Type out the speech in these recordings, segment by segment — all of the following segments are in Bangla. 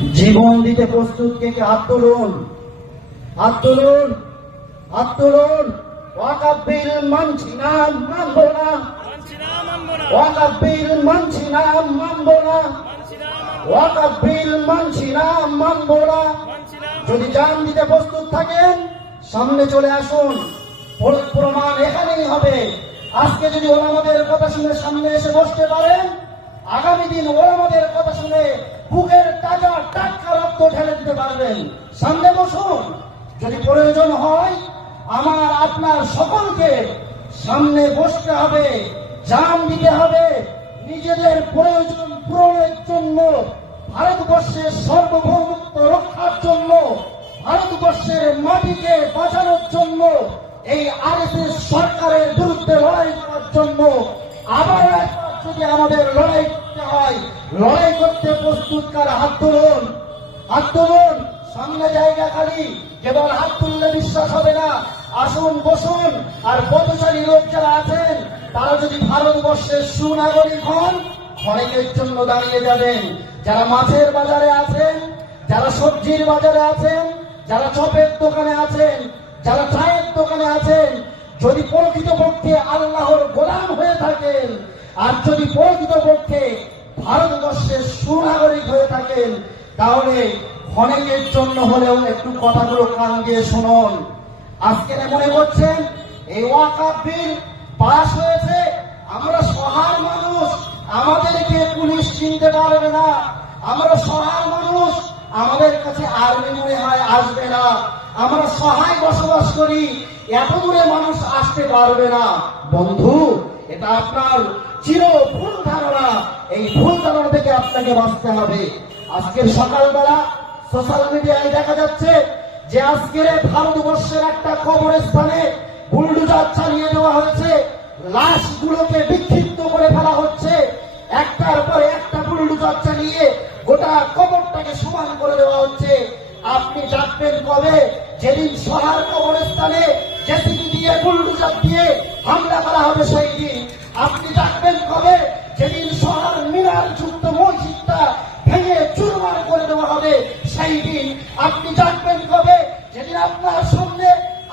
জীবন দিতে প্রস্তুত কে কে? হাত তুলুন হাত তুলুন হাত তুলুন ওয়াকাব মানছি না মানব না। মানছি না মানব না। ওয়াকাব বিল মানছি না মানব না। মানছি না ওয়াকাব বিল মানছি না মানব না। যদি জান দিতে প্রস্তুত থাকেন সামনে চলে আসুন। প্র- প্রমাণ এখানেই হবে। আজকে যদি ওলামাদের কথা শুনে সামনে এসে বসতে পারেন আগামী দিন ওলামাদের কথা শুনে বুকের তাজা টাটকা রক্ত ঢেলে দিতে পারবেন। সামনে বসুন। যদি প্রয়োজন হয়, আমার আপনার সকলকে সামনে বসতে হবে, জান দিতে হবে। নিজেদের প্রয়োজন পূরণের জন্য, ভারতবর্ষের সার্বভৌমত্ব রক্ষার জন্য, ভারতবর্ষের মাটিকে বাঁচানোর জন্য, এই আরএসএস সরকারের বিরুদ্ধে লড়াই করার জন্য আবার যদি আমাদের লড়াই লড়াই করতে প্রস্তুত কার হাত তুলুন হাত তুলুন সামনে জায়গা খালি। কেবল হাত তুললে বিশ্বাস হবে না। আসুন, বসুন। আর পথচারী লোক যারা আছেন, তারা যদি ভারতবর্ষের সুনাগরিক হন ক্ষণিকের জন্য দাঁড়িয়ে যাবেন। যারা মাছের বাজারে আছেন, যারা সবজির বাজারে আছেন, যারা চপের দোকানে আছেন, যারা চায়ের দোকানে আছেন, যদি প্রকৃতপক্ষে আল্লাহর গোলাম হয়ে থাকেন, আর যদি প্রকৃতপক্ষে ভারতবর্ষের সুনাগরিক হয়ে থাকেন, তাহলে ক্ষণিকের জন্য হলেও একটু কথাগুলো কান দিয়ে শুনুন। আজকে মনে করছেন, এই ওয়াকাব বিল পাশ হয়েছে, আমরা সহায় মানুষ, আমাদেরকে পুলিশ চিনতে পারবে না। আমরা সহায় মানুষ, আমাদের কাছে আর্মি মনে হয় আসবে না। আমরা সহায় বসবাস করি, এত দূরে মানুষ আসতে পারবে না। বন্ধু এটা আপনার চির ভুল ধারণা। এই ভুল ধারণা থেকে আপনাকে বাঁচতে হবে। আজকের সকালবেলা সোশ্যাল মিডিয়ায় দেখা যাচ্ছে যে আজকের ভারতবর্ষের একটা কবরস্থানে বুলডুজার চালিয়ে দেওয়া হয়েছে। লাশগুলোকে বিক্ষিপ্ত করে ফেলা হচ্ছে। একটার পর একটা বুলডুজার চালিয়ে গোটা কবরটাকে সমান করে দেওয়া হচ্ছে। আপনি জানবেন কবে? যেদিন সহার কবরস্থানে জেসিবি দিয়ে বুলডুজার দিয়ে হামলা করা হবে সেই দিন। আপনি জানবেন কবে? যেদিন সহার মিনার যুক্ত মসজিদটা ভেঙে চুরমার করে দেওয়া হবে, সেই দিন। আপনি জানবেন কবে? যেদিন আপনার সামনে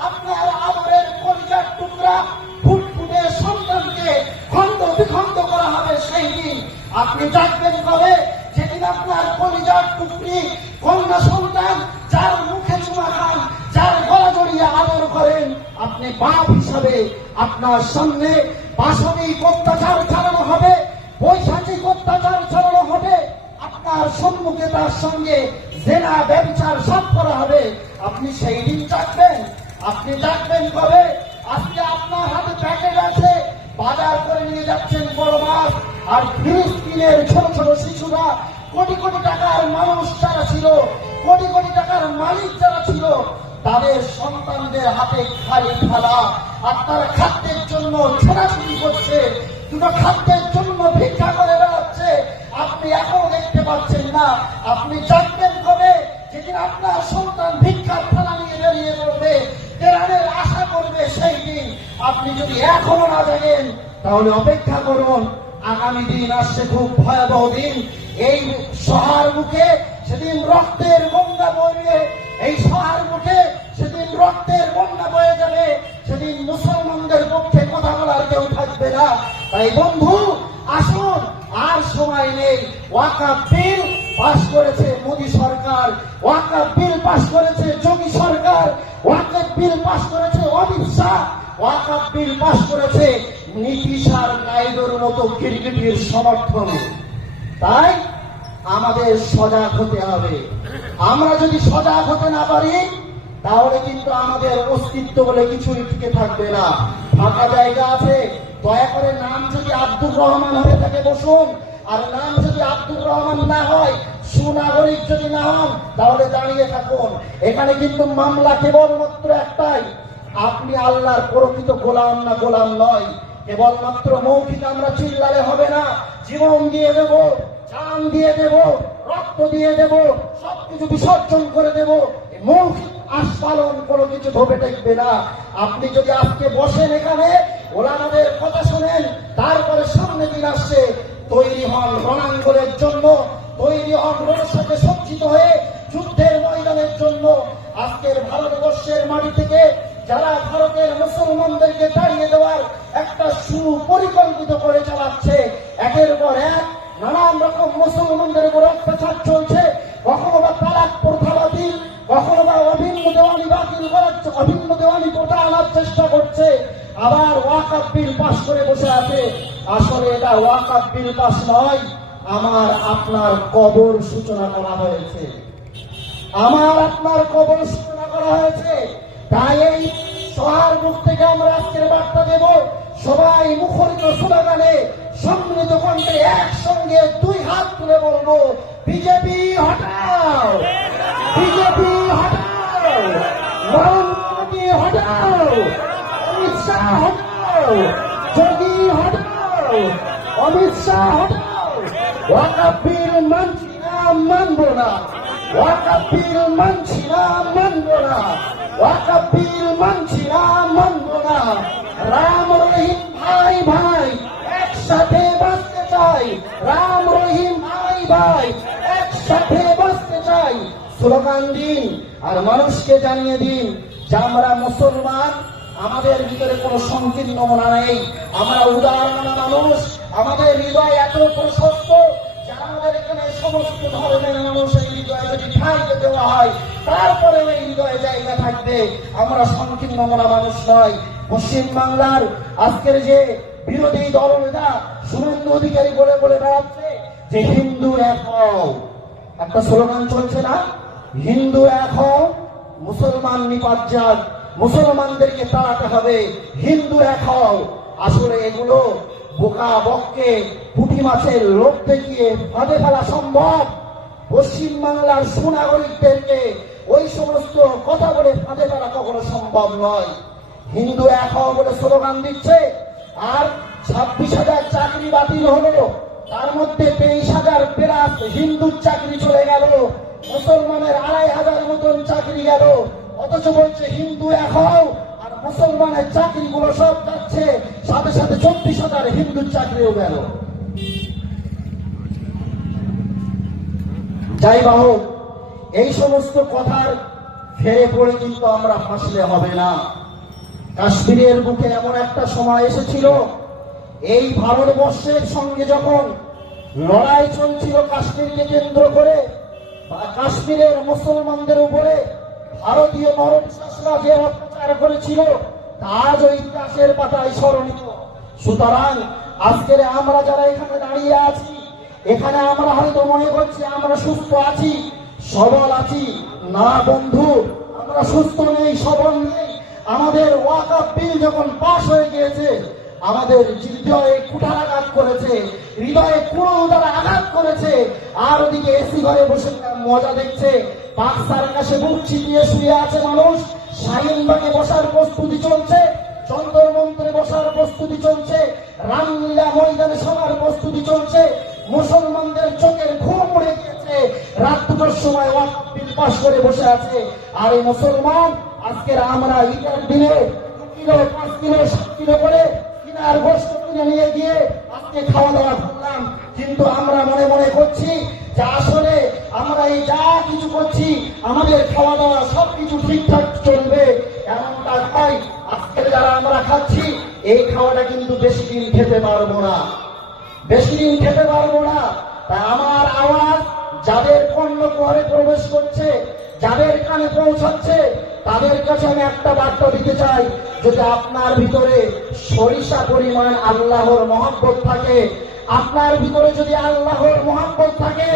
আপনার আদরের পরিচার টুকরা ফুটফুটে সন্তানকে খন্ড বিখণ্ড করা হবে, সেই দিন। আপনি জানবেন কবে? যেদিন আপনার পরিচার টুকরি, কন্যা সন্তান যার মুখে চুমা খান, যার গলা জড়িয়ে আদর করেন আপনি বাপ হিসাবে আপনার সামনে পাশবিক অত্যাচার চালানো হবে বৈশাখিক অত্যাচার চালানো হবে আপনার সম্মুখে তার সঙ্গে জেনা ব্যবচার সব করা হবে আপনি সেই দিন চাকবেন আপনি চাকবেন কবে আজকে আপনার হাতে প্যাকেট আছে বাজার করে নিয়ে যাচ্ছেন বড় মাছ আর ফিলিস্তিনের ছোট ছোট শিশুরা কোটি কোটি টাকার মানুষ যারা ছিল কোটি কোটি টাকার মালিক যারা ছিল তাদের সন্তানদের হাতে খালি খেলা আর তারা খাদ্যের জন্য ছোটাছুটি করছে। দুটো খাদ্যের জন্য ভিক্ষা করে বেড়াচ্ছে। আপনি এখনও দেখতে পাচ্ছেন না। আপনি জানবেন কবে? যেদিন আপনার সন্তান ভিক্ষার থালা নিয়ে বেরিয়ে পড়বে তেরানের আশা করবে সেই দিন। আপনি যদি এখনও না জানেন, তাহলে অপেক্ষা করুন। আগামী দিন আসছে খুব ভয়াবহ দিন। এই সহার মুখে সেদিন রক্তের গঙ্গা বইবে। এই সহার মুখে সেদিন রক্তের বন্যা বয়ে যাবে, সেদিন মুসলমানদের পক্ষে কথা বলার কেউ থাকবে না। তাই বন্ধু, আসুন, আর সময় নেই। ওয়াকাফ বিল পাশ করেছে মোদী সরকার ওয়াকাফ বিল পাশ করেছে যোগী সরকার ওয়াকাফ বিল পাশ করেছে অমিত শাহ ওয়াকাফ বিল পাশ করেছে নীতিশ আর নাইডুর মতো ক্রিকেটের সমর্থনে তাই আমাদের সজাগ হতে হবে। আমরা যদি সজাগ হতে না পারি, তাহলে কিন্তু আমাদের অস্তিত্ব বলে কিছুই টিকে থাকবে না। ফাঁকা জায়গা আছে, দয়া করে নাম যদি আব্দুর রহমান হয়ে থাকে বসুন। আর নাম যদি আব্দুর রহমান না হয়, সুনাগরিক যদি না হন, তাহলে দাঁড়িয়ে থাকুন। এখানে কিন্তু মামলা কেবলমাত্র একটাই। আপনি আল্লাহর প্রকৃত গোলাম না গোলাম নয়। কেবলমাত্র মৌখিক আমরা চিল্লালে হবে না। জীবন দিয়ে দেব চান দিয়ে দেব, রক্ত দিয়ে দেব, সবকিছু বিসর্জন করে দেব। মৌখিক আস্বালন কোনো কিছু ধোপে টেকবে না। আপনি যদি আজকে বসেন এখানে, ওলামাদের কথা শোনেন, তারপরে সামনে দিন আসছে, তৈরি হন রণাঙ্গনের জন্য, তৈরি হন সাথে সজ্জিত হয়ে যুদ্ধের ময়দানের জন্য। আজকের ভারতবর্ষের মাটি থেকে যারা ভারতের মুসলমানদেরকে তাড়িয়ে দেওয়ার একটা সুপরিকল্পিত করে চালাচ্ছে, একের পর এক নানান রকম মুসলমানদের উপর অত্যাচার চলছে। কখনো বা তালাক প্রথা বাতিল কখনো বা অভিন্ন দেওয়ানি বাতিল করার অভিন্ন দেওয়ানি প্রথা আনার চেষ্টা করছে। আবার ওয়াকাপ বিল পাশ করে বসে আছে। আসলে এটা ওয়াকাপ বিল পাস নয়, আমার আপনার কবর সূচনা করা হয়েছে। আমার আপনার কবর সূচনা করা হয়েছে। তাই এই সহার মুখ থেকে আমরা আজকের বার্তা দেব। সবাই মুখরিত স্লোগানে সম্মিলিত কণ্ঠে একসঙ্গে দুই হাত তুলে বলব, বিজেপি, হটাও! বিজেপি, হটাও! নরেন্দ্র হটাও! অমিত শাহ হটাও! যোগী হটাও! অমিত শাহ হটাও! ওয়াকাবির মানছি না, মানবো না। ওয়াকাবির মানছি না, মানবো না। একসাথে বাঁচতে চাই। রাম দিন আর মানুষকে জানিয়ে দিন যে আমরা মুসলমান, আমাদের ভিতরে কোনো সংকীর্ণ মনা নেই। আমরা উদাহরণ মানুষ, আমাদের হৃদয় এত প্রশস্ত আমাদের এখানে সমস্ত ধর্মের মানুষ এই হৃদয়ে যদি দেওয়া হয়, তারপরে এই হৃদয়ে জায়গা থাকবে। আমরা সংকীর্ণ মনা মানুষ নয়। পশ্চিম বাংলার আজকের যে বিরোধী দল নেতা শুভেন্দু অধিকারী বলে বলে বেড়াচ্ছে যে, হিন্দু এক একটা স্লোগান চলছে না? হিন্দু এক মুসলমান নিপাত মুসলমানদেরকে তাড়াতে হবে। হিন্দু এক আসলে এগুলো বোকা বককে পুঁটি মাছের লোক দেখিয়ে ফাঁদে ফেলা সম্ভব। পশ্চিম বাংলার সুনাগরিকদেরকে ওই সমস্ত কথা বলে ফাঁদে ফেলা কখনো সম্ভব নয়। হিন্দু এক হও বলে স্লোগান দিচ্ছে, আর ছাব্বিশ হাজার চাকরি বাতিল হলো, তার মধ্যে তেইশ হাজার প্লাস হিন্দুর চাকরি চলে গেল, মুসলমানের আড়াই হাজার মতন চাকরি গেল, অথচ বলছে হিন্দু আর মুসলমানের চাকরিগুলো সব যাচ্ছে, সাথে সাথে চব্বিশ হাজার হিন্দুর চাকরিও গেল। যাই বা হোক, এই সমস্ত কথার ফেরে পড়ে কিন্তু আমরা হাসলে হবে না। কাশ্মীরের বুকে এমন একটা সময় এসেছিল, এই ভারতবর্ষের সঙ্গে যখন লড়াই চলছিল কাশ্মীরকে কেন্দ্র করে, বা কাশ্মীরের মুসলমানদের উপরে ভারতীয় নরবিশ্বাসরা যে অত্যাচার করেছিল তা আজও ইতিহাসের পাতায় স্মরণীয় সুতরাং আজকের আমরা যারা এখানে দাঁড়িয়ে আছি, এখানে আমরা হয়তো মনে করছি আমরা সুস্থ আছি, সবল আছি। না বন্ধু, আমরা সুস্থ নেই, সবল নেই। আমাদের ওয়াকাপ বিল যখন পাশ হয়ে গিয়েছে, আমাদের হৃদয়ে কুঠারাঘাত করেছে, হৃদয়ে কুড়ো দ্বারা আঘাত করেছে। আর ওদিকে এসি ঘরে বসে মজা দেখছে, পাক সার্কাসে বুক চিপিয়ে শুয়ে আছে মানুষ। শাহিনবাগে বসার প্রস্তুতি চলছে, চন্দর মন্ত্রে বসার প্রস্তুতি চলছে, রামলীলা ময়দানে সবার প্রস্তুতি চলছে, মুসলমানদের চোখের ঘুম উড়ে গিয়েছে, রাত দুটোর সময় বিল পাশ করে বসে আছে। আর এই মুসলমান, আজকের আমরা ঈদের দিনে কিলো, পাঁচ কিলো, সাত কিলো করে কিনার গোষ্ঠ কিনে নিয়ে গিয়ে আজকে খাওয়া দাওয়া করলাম। কিন্তু আমরা মনে মনে করছি যে আসলে আমরা এই যা কিছু করছি, আমাদের খাওয়া দাওয়া সব কিছু ঠিকঠাক চলবে, এমনটা হয় আজকে যারা আমরা খাচ্ছি, এই খাওয়াটা কিন্তু বেশি দিন খেতে পারব না। বেশি দিন খেতে পারব না। তাই আমার আওয়াজ যাদের পণ্য ঘরে প্রবেশ করছে, যাদের কানে পৌঁছাচ্ছে, তাদের কাছে আমি একটা বার্তা দিতে চাই, যদি আপনার ভিতরে সরিষা পরিমাণ আল্লাহর মহব্বত থাকে আপনার ভিতরে যদি আল্লাহর মোহাম্মত থাকে,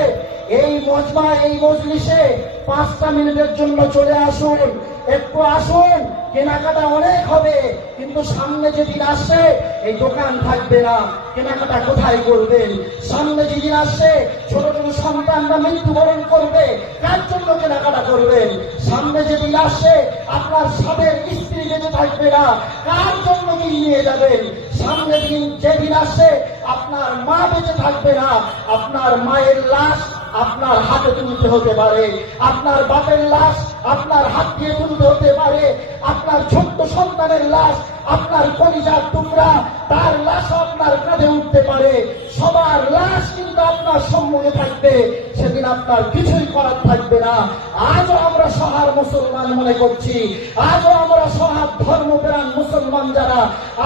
এই মজমা, এই মজলিসে পাঁচটা মিনিটের জন্য চলে আসুন। একটু আসুন, কেনাকাটা অনেক হবে, কিন্তু সামনে যেদিন আসছে এই দোকান থাকবে না। কেনাকাটা কোথায় করবেন? সামনে যেদিন আসছে ছোট ছোট সন্তানরা মৃত্যুবরণ করবে। কার জন্য কেনাকাটা করবেন? সামনে যেদিন আসছে আপনার সাথে স্ত্রী বেঁচে থাকবে না। কার জন্য কি নিয়ে যাবেন? সামনে দিন যেদিন আসছে আপনার মা বেঁচে থাকবে না। আপনার মায়ের লাশ আপনার হাতে তুলতে হতে পারে। আপনার বাপের লাশ আপনার হাত দিয়ে তুলতে হতে পারে। আপনার ছোট্ট সন্তানের লাশ আপনার কলিজার টুকরা, তার লাশ আপনার কাঁধে উঠতে পারে। সবার লাশ কিন্তু আপনার সম্মুখে থাকবে। সেদিন আপনার কিছুই করার থাকবে না। আজও আমরা সহার মুসলমান মনে করছি। আজও আমরা সহার ধর্মপ্রাণ মুসলমান যারা।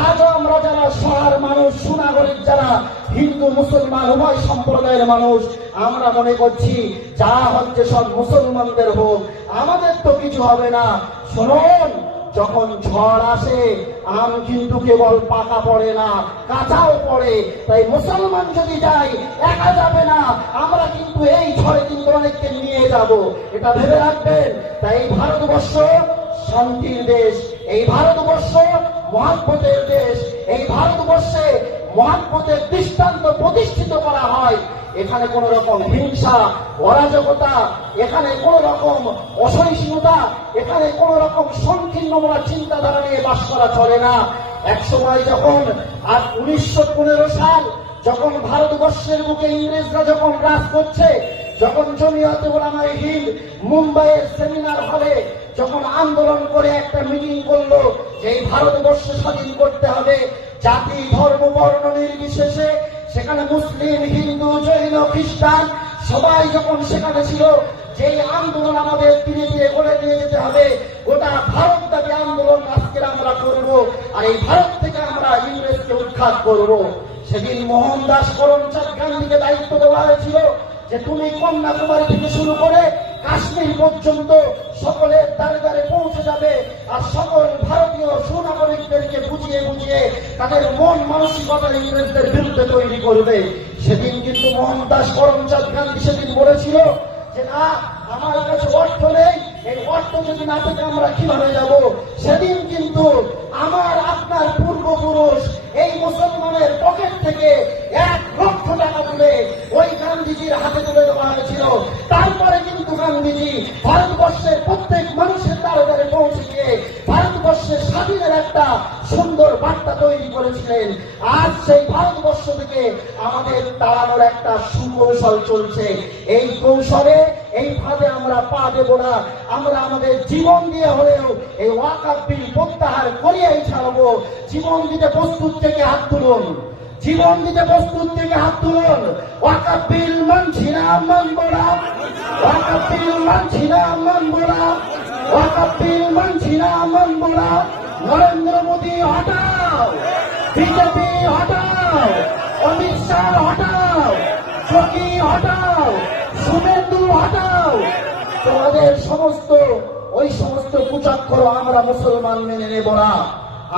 আজও আমরা যারা সহার মানুষ, সুনাগরিক যারা, হিন্দু, মুসলমান, উভয় সম্প্রদায়ের মানুষ, আমরা মনে করছি যা হচ্ছে সব মুসলমানদের হোক আমাদের তো কিছু হবে না। শুনুন। যখন ঝড় আসে, আম কিন্তু কেবল পাকা পড়ে না, কাঁচাও পড়ে। তাই মুসলমান যদি যাই একা যাবে না, আমরা কিন্তু এই ঝড়ে কিন্তু অনেককে নিয়ে যাব। এটা ভেবে রাখবেন। তাই ভারতবর্ষ শান্তির দেশ, এই ভারতবর্ষ মহাব্বতের দেশ, এই ভারতবর্ষে করা হয় এখানে কোন রকম হিংসা, অরাজকতা, এখানে কোন রকম অসহিষ্ণুতা, এখানে কোন রকম সংকীর্ণমনা চিন্তাধারা নিয়ে বাস করা চলে না। এক সময় যখন, আর উনিশশো পনেরো সাল, যখন ভারতবর্ষের বুকে ইংরেজরা যখন রাজ করছে, যখন জমিয়তে ওলামায়ে হিন্দ মুম্বাইয়ের সেমিনার হলে যখন আন্দোলন করে একটা মিটিং করল যে এই ভারতবর্ষ স্বাধীন করতে হবে, জাতি, ধর্ম, বর্ণ নির্বিশেষে সেখানে মুসলিম, হিন্দু, জৈন, খ্রিস্টান, সবাই যখন সেখানে ছিল যে আন্দোলন আমাদের ধীরে ধীরে গড়ে নিয়ে যেতে হবে, গোটা ভারত ব্যাপী আন্দোলন আজকের আমরা করব, আর এই ভারত থেকে আমরা ইংরেজকে উৎখাত করব। সেদিন মোহনদাস করমচাঁদ গান্ধীকে দায়িত্ব দেওয়া হয়েছিল যে, তুমি কন্যাকুমারী থেকে শুরু করে কাশ্মীর পর্যন্ত সকলের দ্বারে দ্বারে পৌঁছে যাবে আর সকল ভারতীয় সুনাগরিকদেরকে বুঝিয়ে বুঝিয়ে তাদের মন মানসিকতা ইংরেজদের বিরুদ্ধে তৈরি করবে। সেদিন কিন্তু মোহনদাস করমচাঁদ গান্ধী সেদিন বলেছিল যে, না, আমার কাছে অর্থ নেই, এই অর্থ যদি না থেকে আমরা কীভাবে যাব? সেদিন কিন্তু আমার আপনার পূর্বপুরুষ এই মুসলমানের পকেট থেকে এক লক্ষ টাকা তুলে ওই গান্ধীজির হাতে তুলে দেওয়া হয়েছিল। তারপরে কিন্তু গান্ধীজি ভারতবর্ষের প্রত্যেক মানুষের দ্বারে পৌঁছে গিয়ে ভারতবর্ষের স্বাধীনের একটা সুন্দর বার্তা তৈরি করেছিলেন। আজ সেই ভারতবর্ষ থেকে আমাদের তাড়ানোর একটা সুকৌশল চলছে। এই কৌশলে, এই ফাঁদে আমরা পা দেব না। আমরা আমাদের জীবন দিয়ে হলেও এই ওয়াকাপ বিল প্রত্যাহার করিয়াই ছাড়বো। জীবন দিতে প্রস্তুত থেকে হাত তুলুন। জীবন দিতে প্রস্তুত থেকে হাত তুলুন। ওয়াকাপ বিল মানছি না মানবো না ওয়াকাপ বিল। মানছি না মানবো না ওয়াকাপ বিল মানছি না মানবো না নরেন্দ্র মোদী, হটাও। বিজেপি, হটাও। অমিত শাহ, হটাও। যোগী, হটাও। শুভেন্দু, হটাও। তোমাদের সমস্ত, ওই সমস্ত কুচাক্ষর আমরা মুসলমান মেনে নেব না।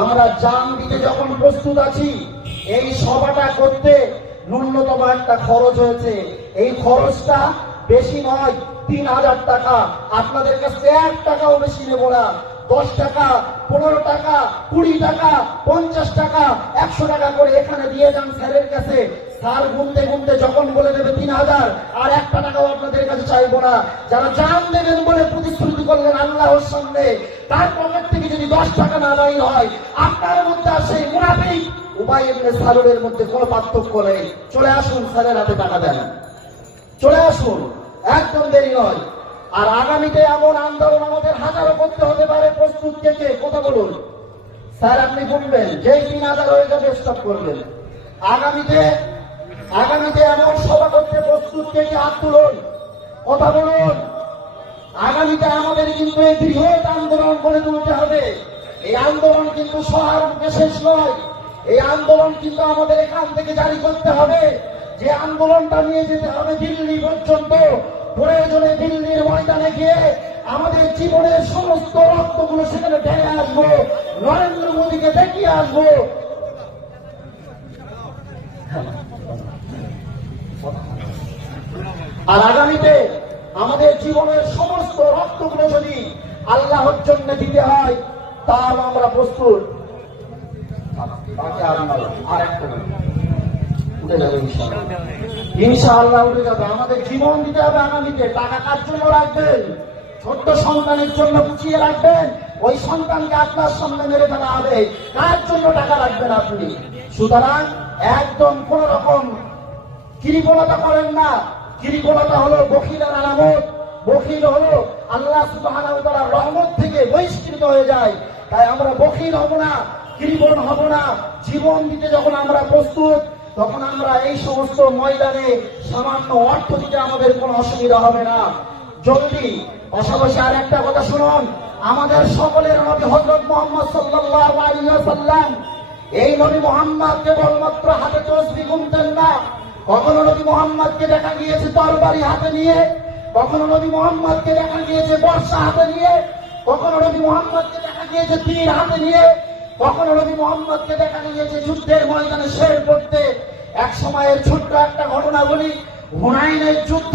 আমরা জান দিতে যখন প্রস্তুত আছি, এই সভাটা করতে ন্যূনতম একটা খরচ হয়েছে। এই খরচটা বেশি নয়, তিন হাজার টাকা। আপনাদের কাছে এক টাকাও বেশি নেব না। দশ টাকা, পনেরো টাকা, কুড়ি টাকা, পঞ্চাশ টাকা, একশো টাকা করে এখানে দিয়ে যান স্যারের কাছে। স্যার গুনতে গুনতে যখন বলে দেবে তিন হাজার, আর একটা টাকাও আপনাদের কাছে চাইব না। যারা জান দেবেন বলে প্রতিশ্রুতি করলেন আল্লাহর সামনে, তার পকেট থেকে দশ টাকা না দায়ী হয়। আপনার মধ্যে আসে মুনাফিক। উপায় এমনি সালুরের মধ্যে কোনো পার্থক্য নেই। চলে আসুন স্যারের হাতে টাকা দেন। চলে আসুন। একদম দেরি নয়। আর আগামীতে এমন আন্দোলন আমাদের হাজারো করতে হতে পারে। প্রস্তুত কে কে? কথা বলুন। স্যার, আপনি বলবেন যেই তিন হাজার হয়ে যাবে স্টপ করবেন। আগামীতে আগামীতে এমন সভা করতে প্রস্তুত কে? হাত তুলুন। কথা বলুন। আগামীতে আমাদের কিন্তু এই বৃহৎ আন্দোলন করে তুলতে হবে। এই আন্দোলন কিন্তু সহার মুখে শেষ নয়। এই আন্দোলন কিন্তু আমাদের এখান থেকে জারি করতে হবে। যে আন্দোলনটা নিয়ে যেতে হবে দিল্লি পর্যন্ত, প্রয়োজনে দিল্লির ময়দানে গিয়ে আমাদের জীবনের সমস্ত রক্তগুলো সেখানে ঢেলে আসব, নরেন্দ্র মোদীকে দেখিয়ে আসব। আর আগামীতে আমাদের জীবনের সমস্ত রক্তগুলো যদি আল্লাহর জন্য দিতে হয় তার আমরা প্রস্তুত। কার। জন্য রাখবেন? ছোট্ট সন্তানের জন্য গুছিয়ে রাখবেন? ওই সন্তানকে আপনার সামনে মেরে হবে। জন্য টাকা রাখবেন আপনি? সুতরাং একদম কোন রকম কৃপণতা করেন না। কৃপণতা হলো বখিলের আলামত, বখিল হলো আল্লাহ ওয়া রহমত থেকে বহিষ্কৃত হয়ে যায়। তাই আমরা বখিল হব না কৃপণ হব না। জীবন দিতে যখন আমরা প্রস্তুত, তখন আমরা এই সমস্ত ময়দানে সামান্য অর্থ দিতে আমাদের কোনো অসুবিধা হবে না। জলদি, পাশাপাশি আর একটা কথা শুনুন, আমাদের সকলের নবী হজরত মোহাম্মদ সাল্লাল্লাহু আলাইহি ওয়াসাল্লাম, এই নবী মোহাম্মদ কেবলমাত্র হাতে তসবি গুনতেন না কখনো নবী মোহাম্মদকে দেখা গিয়েছে তরবারি হাতে নিয়ে, কখনো নবী মোহাম্মদকে দেখা গিয়েছে বর্ষা হাতে নিয়ে, কখনো নবী মোহাম্মদকে দেখা গিয়েছে তীর হাতে নিয়ে, কখনো নবী মোহাম্মদকে দেখা গিয়েছে যুদ্ধের ময়দানে শের করতে। এক সময়ের ছোট্ট একটা ঘটনা বলি, হুনাইনের যুদ্ধ।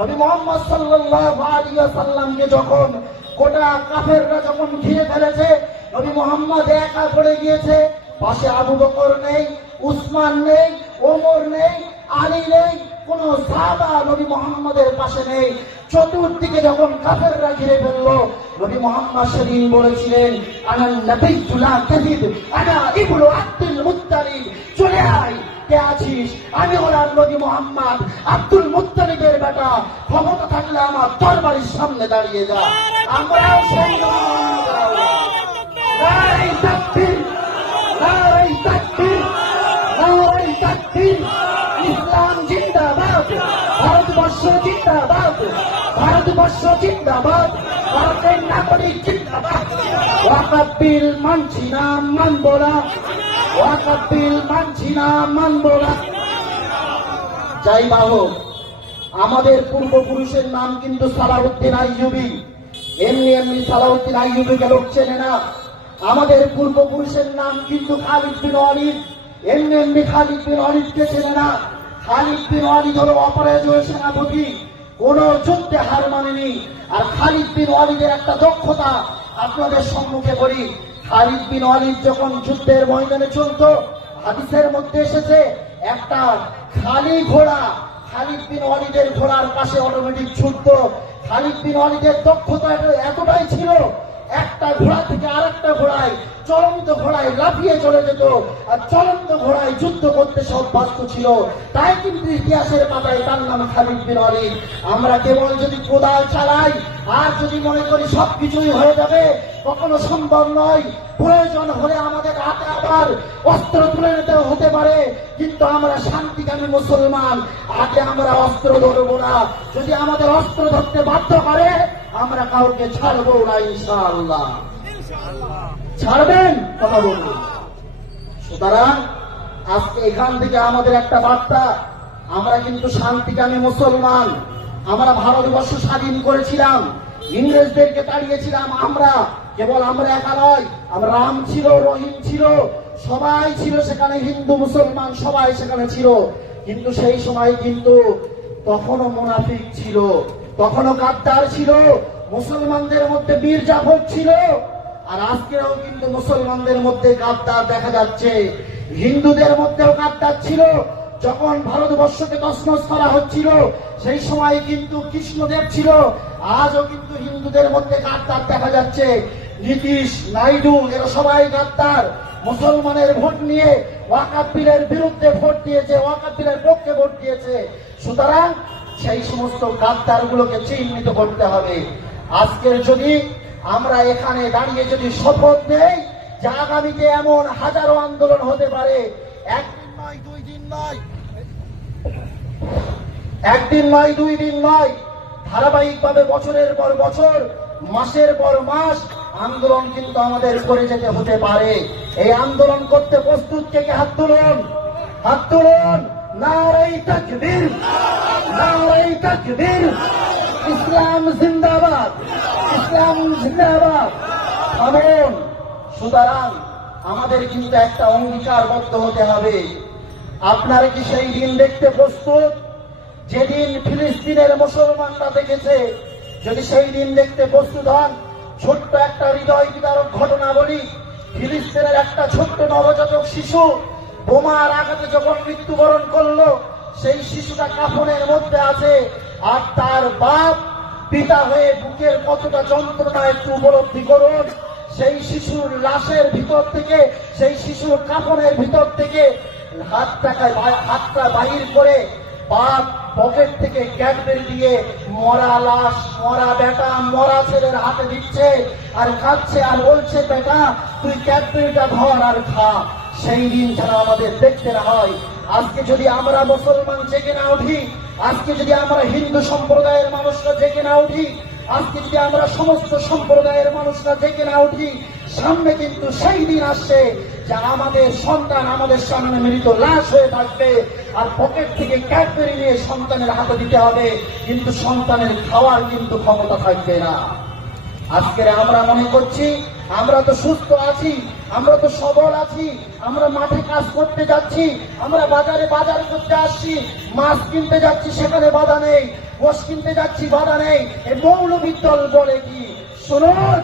নবী মোহাম্মদ সাল্লাল্লাহু আলাইহি ওয়াসাল্লামকে যখন গোটা কাফেররা যখন ঘিরে ফেলেছে, নবী মোহাম্মদ একা পড়ে গিয়েছে। পাশে আবু বকর নেই, উসমান নেই, ওমর নেই আলী নেই কোন সাহাবা নবী মোহাম্মদের পাশে নেই। চতুর্দিকে যখন কাফেররা ঘিরে ফেলল নবী মোহাম্মদ সেদিন বলেছিলেন আনাল নবিয়্যুলা কাযিব আনা ইবনু আব্দুল মুত্তালিব চলে আয় কে আছিস? আমি হলাম নবী মোহাম্মদ আব্দুল মুত্তালিবের বেটা। ক্ষমতা থাকলে আমার দরবারের সামনে দাঁড়িয়ে যা। আমরাও সেই বিল মানছি না, মানব না। ওয়াকাব মানছি না, মানব না। যাই বা হোক, আমাদের পূর্বপুরুষের নাম কিন্তু সালাউদ্দিন আইয়ুবি। এমনি এমনি সালাউদ্দিন আইয়ুবিকে লোক চেনে না। আমাদের পূর্বপুরুষের নাম কিন্তু খালিদ বিন অলিদ এমনি এমনি খালিদ বিন অলিদকে চেনে না। খালিদ বিন অলিদ হলো অপরাজয় সেনাপতি। কোন যুদ্ধে হার মানেনি। আর খালিদ বিন অলিদের একটা দক্ষতা আপনাদের সম্মুখে বলি খালিদ বিন অলিদ যখন যুদ্ধের ময়দানে চলতো, হাদিসের মধ্যে এসেছে, একটা খালি ঘোড়া খালিদ বিন ওয়ালিদের ঘোড়ার পাশে অটোমেটিক ছুটতো। খালিদ বিন ওয়ালিদের দক্ষতা এত- এতটাই ছিল, একটা ঘোড়া থেকে আরেকটা ঘোড়ায় চলন্ত ঘোড়ায় লাফিয়ে চলে যেত আর চলন্ত ঘোড়ায় যুদ্ধ করতে সব বাস্তু ছিল। তাই কিন্তু ইতিহাসের পাতায় তার নাম খালিদ বিন ওয়ালিদ আমরা কেবল যদি কোদাল চালাই, আর যদি মনে করি সবকিছুই হয়ে যাবে, কখনো সম্ভব নয়। প্রয়োজন হলে আমাদের হাতে আবার অস্ত্র তুলে নিতে হতে পারে। কিন্তু আমরা শান্তিকামী মুসলমান আগে আমরা অস্ত্র ধরবো না। যদি আমাদের অস্ত্র ধরতে বাধ্য করে, আমরা কাউকে ছাড়বো না ইনশাআল্লাহ। ছাড়বেন? কথা বলব সুতরাং আজকে এখান থেকে আমাদের একটা বার্তা, আমরা কিন্তু শান্তিকামী মুসলমান, আমরা ভারতবর্ষ স্বাধীন করেছিলাম, ইংরেজদেরকে তাড়িয়েছিলাম আমরা, কেবল আমরা একা নয়, আমরা রাম ছিল, রহিম ছিল, সবাই ছিল সেখানে, হিন্দু, মুসলমান সবাই সেখানে ছিল। কিন্তু সেই সময় কিন্তু তখনও মোনাফিক ছিল, তখনও গাদ্দার ছিল, মুসলমানদের মধ্যে বীর জাফর ছিল আর আজকেও কিন্তু মুসলমানদের মধ্যে গাদ্দার দেখা যাচ্ছে। হিন্দুদের মধ্যেও গাদ্দার ছিল। যখন ভারতবর্ষকে তসমস করা হচ্ছিল, সেই সময় কিন্তু কৃষ্ণদেব ছিল। আজও কিন্তু হিন্দুদের মধ্যে গাদ্দার দেখা যাচ্ছে। নীতিশ, নাইডু, এরা সবাই গাদ্দার। মুসলমানের ভোট নিয়ে ওয়াকাবিলের বিরুদ্ধে ভোট দিয়েছে ওয়াকাবিলের পক্ষে ভোট দিয়েছে। সুতরাং সেই সমস্ত গাদ্দার গুলোকে চিহ্নিত করতে হবে। আজকের যদি আমরা এখানে দাঁড়িয়ে যদি শপথ নেই যে আগামীতে এমন হাজারো আন্দোলন হতে পারে একদিন নয় দুই দিন নয়। একদিন নয় দুই দিন নয় ধারাবাহিকভাবে বছরের পর বছর মাসের পর মাস আন্দোলন কিন্তু আমাদের করে যেতে হতে পারে। এই আন্দোলন করতে প্রস্তুত থেকে হাত তুলুন হাত তুলুন। নারাই তাকবীর নারাই তাকবীর। ইসলাম জিন্দাবাদ। ইসলাম জিন্দাবাদ। থামুন সুতরাং আমাদের কিন্তু একটা অঙ্গীকারবদ্ধ হতে হবে। আপনারা কি সেই দিন দেখতে প্রস্তুত? যেদিন ফিলিস্তিনের মুসলমানরা দেখেছে, যদি সেই দিন দেখতে প্রস্তুত হন, ছোট্ট একটা হৃদয় বিদারক ঘটনা বলি। ফিলিস্তিনের একটা ছোট্ট নবজাতক শিশু বোমার আঘাতে যখন মৃত্যুবরণ করল, সেই শিশুটা কাফনের মধ্যে আছে। আর তার বাপ পিতা হয়ে বুকের কতটা যন্ত্রণা একটু উপলব্ধি করুন। সেই শিশুর লাশের ভিতর থেকে, সেই শিশুর কাপড়ের ভিতর থেকে হাত টাকায় হাতটা বাহির করে বাপ পকেট থেকে ক্যাডবেরি দিয়ে মরা লাশ, মরা বেটা, মরা ছেলের হাতে দিচ্ছে আর খাচ্ছে আর বলছে, বেটা, তুই ক্যাডবেরিটা ধর আর খা। সেই দিন যেন আমাদের দেখতে না হয়। আজকে যদি আমরা মুসলমান জেগে না উঠি আজকে যদি আমরা হিন্দু সম্প্রদায়ের মানুষরা জেগে না উঠি, আজকে যদি আমরা সমস্ত সম্প্রদায়ের মানুষরা জেগে না উঠি, সামনে কিন্তু সেই দিন আসছে যে আমাদের সন্তান আমাদের সামনে মৃত লাশ হয়ে থাকবে আর পকেট থেকে ক্যাডবেরি নিয়ে সন্তানের হাতে দিতে হবে। কিন্তু সন্তানের খাওয়ার কিন্তু ক্ষমতা থাকবে না। আজকে আমরা মনে করছি, আমরা তো সুস্থ আছি আমরা তো সবল আছি, আমরা মাঠে কাজ করতে যাচ্ছি, আমরা বাজারে বাজার করতে আসছি, মাছ কিনতে যাচ্ছি, সেখানে বাধা নেই গোস কিনতে যাচ্ছি, বাধা নেই। এই মৌলবীর দল বলে কি? শুনুন,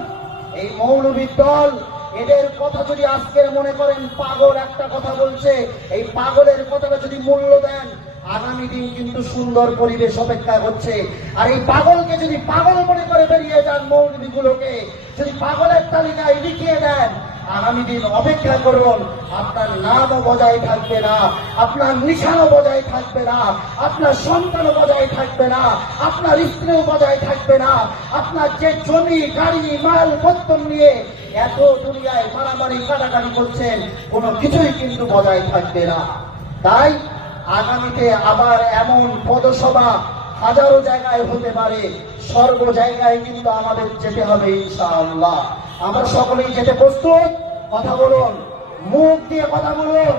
এই মৌলবীর দল, এদের কথা যদি আজকের মনে করেন, পাগল একটা কথা বলছে, এই পাগলের কথাটা যদি মূল্য দেন, আগামী দিন কিন্তু সুন্দর পরিবেশ অপেক্ষা করছে। আর এই পাগলকে যদি পাগল মনে করে বেরিয়ে যান মৌলবীগুলোকে যদি পাগলের তালিকায় লিখিয়ে দেন আগামী দিন অপেক্ষা করুন। আপনার নামও বজায় থাকবে না, আপনার নিশানও বজায় থাকবে না, আপনার সন্তানও বজায় থাকবে না, আপনার স্ত্রীও বজায় থাকবে না, আপনার যে জমি, গাড়ি, মাল পত্তন নিয়ে এত দুনিয়ায় মারামারি, কাটাকাটি করছেন, কোনো কিছুই কিন্তু বজায় থাকবে না। তাই আগামীতে আবার এমন পদসভা হাজারো জায়গায় হতে পারে সর্ব জায়গায় কিন্তু আমাদের যেতে হবে ইনশাআল্লাহ। আমরা সকলেই যেতে প্রস্তুত। কথা বলুন, মুখ দিয়ে কথা বলুন।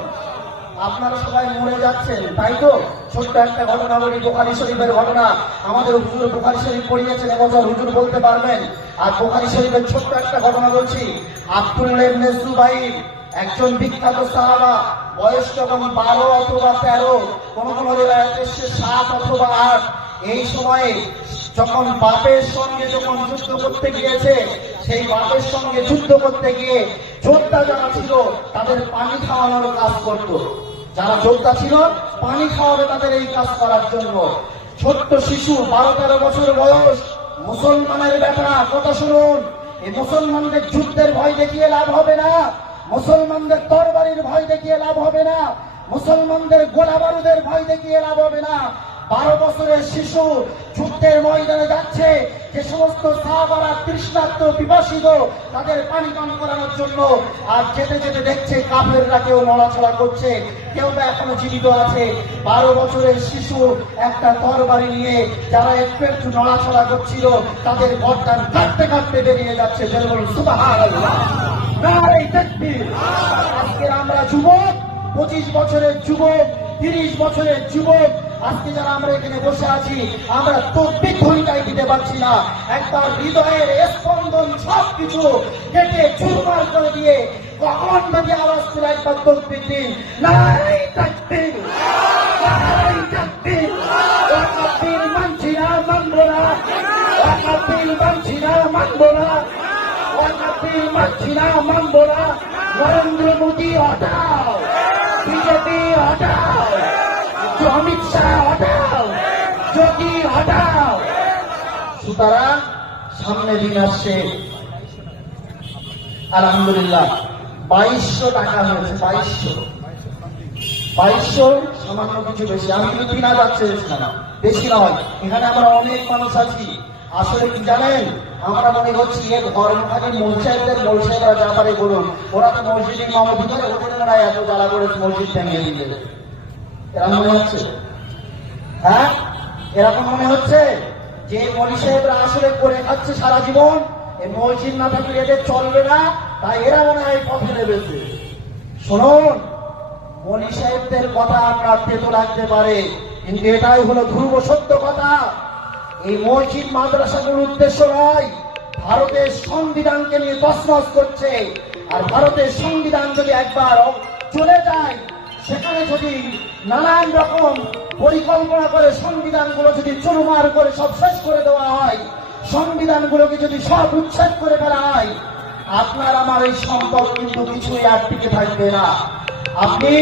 আপনারা সবাই মরে যাচ্ছেন, তাই তো? ছোট্ট একটা ঘটনা বলি, বোখারি শরীফের ঘটনা। আমাদের হুজুর বোখারি শরীফ পড়িয়েছেন, এবছর হুজুর বলতে পারবেন। আর বোখারি শরীফের ছোট্ট একটা ঘটনা বলছি। আব্দুল ইবনে সুবাইর একজন বিখ্যাত সাহাবা, বয়স যখন বারো অথবা তেরো, কোন কোন এসছে সাত অথবা আট, এই সময়ে যখন বাপের সঙ্গে যখন যুদ্ধ করতে গিয়েছে, সেই বাপের সঙ্গে যুদ্ধ করতে গিয়ে যোদ্ধা যারা ছিল, তাদের পানি খাওয়ানোর কাজ করত। যারা যোদ্ধা ছিল, পানি খাওয়াবে তাদের এই কাজ করার জন্য। ছোট্ট শিশু, বারো তেরো বছর বয়স, মুসলমানের ব্যাপার, কথা শুনুন। এই মুসলমানদের যুদ্ধের ভয় দেখিয়ে লাভ হবে না। মুসলমানদের তরবারির ভয় দেখিয়ে লাভ হবে না। মুসলমানদের গোলা বারুদের ভয় দেখিয়ে লাভ হবে না। বারো বছরের শিশু যুদ্ধের ময়দানে যাচ্ছে, যে সমস্ত সাহাবারা, তৃষ্ণার্ত বিভাসিত তাদের পানি পান করানোর জন্য আর যেতে যেতে দেখছে কাফেররা কেউ নড়াচড়া করছে, কেউ বা এখনও জীবিত আছে। বারো বছরের শিশু একটা তরবারি নিয়ে যারা একটু একটু নড়াচড়া করছিল, তাদের গর্দান কাটতে কাটতে বেরিয়ে যাচ্ছে। তাকবীর। আজকের আমরা যুবক, পঁচিশ বছরের যুবক, তিরিশ বছরের যুবক আজকে যারা আমরা এখানে বসে আছি, আমরা তদ্বির ধ্বনিটাই দিতে পারছি না। একবার হৃদয়ের স্পন্দন সব কিছু কেটে চুরমার করে দিয়ে কখন যদি আওয়াজ করে একবার তদ্বির দিন। মানবো না। নরেন্দ্র মোদী হটাও। বিজেপি হটাও। সুতরাং সামনে দিন আসছে। আলহামদুলিল্লাহ, বাইশশো টাকা হয়েছে, বাইশশো। বাইশশো সামান্য কিছু বেশি। আমি কিন্তু তিন হাজার চেয়েছিলাম। বেশি নয়। এখানে আমরা অনেক মানুষ আছি। আসলে কি জানেন? আমরা মনে করছি এ ধর্মখালী মোল সাহেবদের মোল সাহেবরা যা পারে বলুন ওরা তো মসজিদ ইমাম ভিতরে ওদের এত জ্বালা করে মসজিদ ভেঙে দিলে এরকম মনে হচ্ছে? হ্যাঁ? এরকম মনে হচ্ছে? যে মলি সাহেবরা আসলে করে খাচ্ছে সারা জীবন, এই মসজিদ না থাকলে এদের চলবে না, তাই এরা মনে হয় পথে নেবেছে শুনুন, মলি সাহেবদের কথা আপনার তেতো লাগতে পারে, কিন্তু এটাই হলো ধ্রুব সত্য কথা। এই মসজিদ মাদ্রাসাগুলোর উদ্দেশ্য নয়, ভারতের সংবিধানকে নিয়ে তসনস করছে, আর ভারতের সংবিধান যদি একবার চলে যায় সেখানে যদি নানান রকম পরিকল্পনা করে সংবিধানগুলো যদি চুরমার করে সব শেষ করে দেওয়া হয়, সংবিধানগুলোকে যদি সব উচ্ছেদ করে ফেলা হয়, আপনার আমার এই সম্পদ কিন্তু কিছুই আর টিকে থাকবে না। আপনি